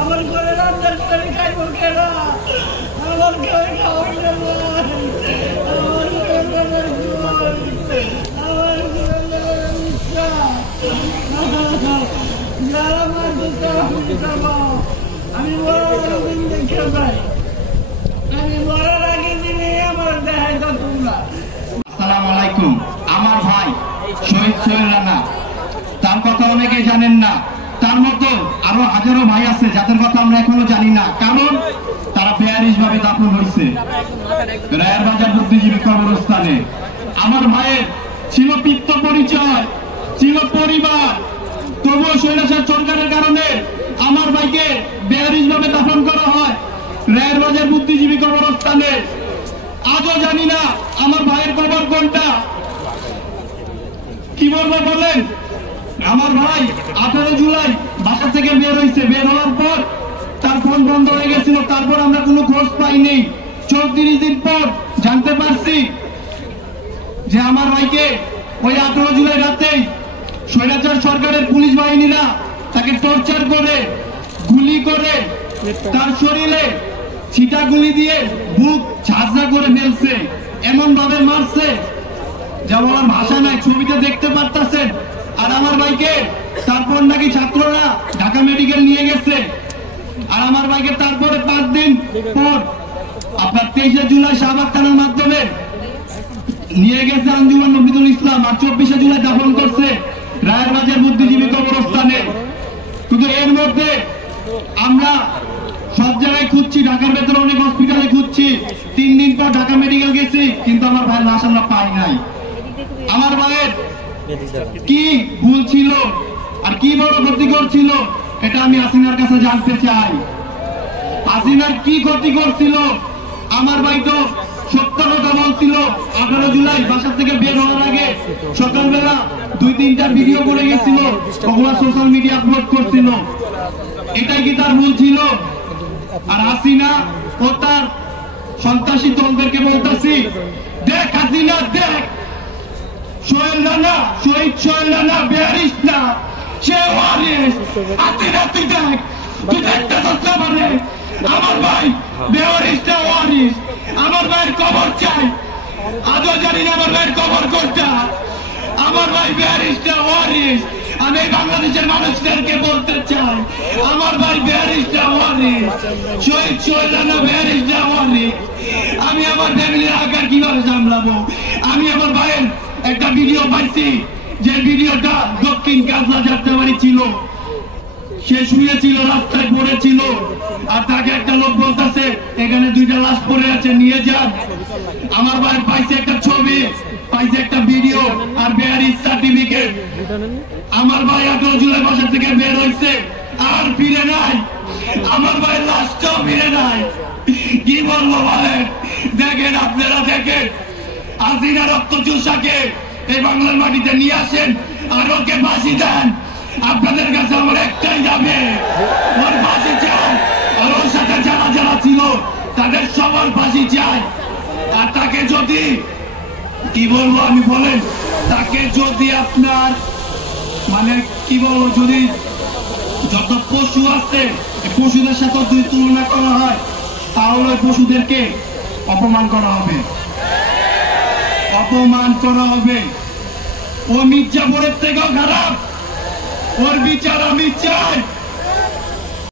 আমার ঘরে রান্নার তরি খাইব কেনা আমার ঘরে খাওয়াই দেব আমার যারা আমার আমি বড় দিন দেখে যাই আমি মরার আগে দিনে আমার দেখাই তো তোমরা। আসসালামু আলাইকুম। আমার ভাই শহীদ সোহেল রানা, তার কথা অনেকে জানেন না। তার মতো আরো হাজারো ভাই আছে যাদের কথা আমরা এখনো জানি না, কারণ তারা বেয়ারিশ ভাবে দাফন হয়েছে রায়ের বাজার বুদ্ধিজীবী কবরস্থানে। আমার ভাইয়ের ছিল পিত্ত পরিচয়, ছিল পরিবার, তবুও স্বৈরাচার সরকারের কারণে আমার ভাইকে বেয়ারিশ ভাবে দাফন করা হয় রায়ের বাজার বুদ্ধিজীবী কবরস্থানে। আজও জানি না আমার ভাইয়ের কবর কোনটা। কি বলবো বলেন? আমার ভাই 18 জুলাই বাসা থেকে বের হয়েছে, বের হওয়ার পর তার ফোন বন্ধ হয়ে গেছিল। তারপর আমরা কোনো খোঁজ পাইনি। 34 দিন পর জানতে পারছি যে আমার ভাইকে ওই 18 জুলাই রাতেই স্বৈরাচার সরকারের পুলিশ বাহিনীরা তাকে টর্চার করে, গুলি করে, তার শরীরে ছিটা গুলি দিয়ে বুক ঝাঁঝরা করে ফেলছে। এমন ভাবে মারছে যা বলার ভাষা নাই, ছবিতে দেখতে পারতেছেন। আর আমার ভাইকে তারপর নাকি ছাত্ররা ঢাকা মেডিকেল নিয়ে গেছে। আর আমার ভাইকে তারপরে 5 দিন পর আপনার 23 জুলাই শাহবাগ থানার মাধ্যমে নিয়ে গেছে আঞ্জুমান নফিদুল ইসলাম, আর 24 জুলাই দাফন করছে রায়ের বাজার বুদ্ধিজীবী কবরস্থানে। কিন্তু এর মধ্যে আমরা সব জায়গায় খুঁজছি, ঢাকার ভেতরে অনেক হসপিটালে খুঁজছি। 3 দিন পর ঢাকা মেডিকেল গেছি, কিন্তু আমার ভাইয়ের লাশ আমরা পাই নাই। আমার ভাইয়ের কি ভুল ছিল আর কি বড় ক্ষতিকর ছিল, এটা আমি হাসিনার কাছে জানতে চাই। হাসিনার কি ক্ষতি করছিল? আমার ভাই তো সত্য কথা বলছিল। 18 জুলাই বাসা থেকে বের হওয়ার আগে সকালবেলা 2-3টা ভিডিও করে গেছিল, ওগুলা সোশ্যাল মিডিয়া আপলোড করছিল। এটাই কি তার ভুল ছিল? আর হাসিনা ও তার সন্ত্রাসী দলদেরকে বলতেছি, দেখ হাসিনা, দেখ সোহেল রানা, শহীদ সোহেল রানা বেয়ারিশ না, সে ওয়ারিশ। হাসিনা তুই দেখ, তুই দেখতে চেষ্টা করে আমার ভাই বেয়ারিশ না ওয়ারিশ। আমার ভাইয়ের কবর চাই। আজও জানি না আমার ভাইয়ের কবর কোনটা। আমার ভাই বেয়ারিশ না ওয়ারিশ। আমি বাংলাদেশের মানুষদেরকে বলতে চাই, আমার ভাই বেয়ারিশ না ওয়ারিশ, শহীদ সোহেল রানা বেয়ারিশ না ওয়ারিশ। আমি আমার ফ্যামিলির আকার কিভাবে সামলাবো? আমি আমার ভাইয়ের একটা ভিডিও পাইছি, যে ভিডিওটা দক্ষিণ কাজলা যাত্রাবাড়ি ছিল। সে শুয়েছিল, রাস্তায় পড়েছিল, আর তাকে একটা লোক বলতেছে এখানে 2টা লাশ পড়ে আছে, নিয়ে যান। আমার ভাই পাইছে একটা ছবি, পাইছে একটা ভিডিও আর বেয়ারিশ সার্টিফিকেট। আমার ভাই 18 জুলাই বাসা থেকে বের হয়েছে, আর ফিরে নাই। আমার ভাই লাশটাও ফিরে নাই। কি বলবো বলেন? দেখেন, আপনারা দেখেন, হাসিনা রক্ত চুষাকে এই বাংলার মাটিতে নিয়ে আসেন আর ওকে ফাঁসি দেন। আপনাদের কাছে আমার একটাই যাবে, ওর ফাঁসি চাই। আর ওর সাথে যারা যারা ছিল তাদের সবার ফাঁসি চাই। আর তাকে যদি, কি বলবো আমি বলেন, তাকে যদি আপনার মানে কি বলবো, যদি যত পশু আছে পশুদের সাথে যদি তুলনা করা হয়, তাহলে পশুদেরকে অপমান করা হবে, অপমান করা হবে। ও মির্জাপুরের থেকেও খারাপ। ওর বিচার আমি চাই।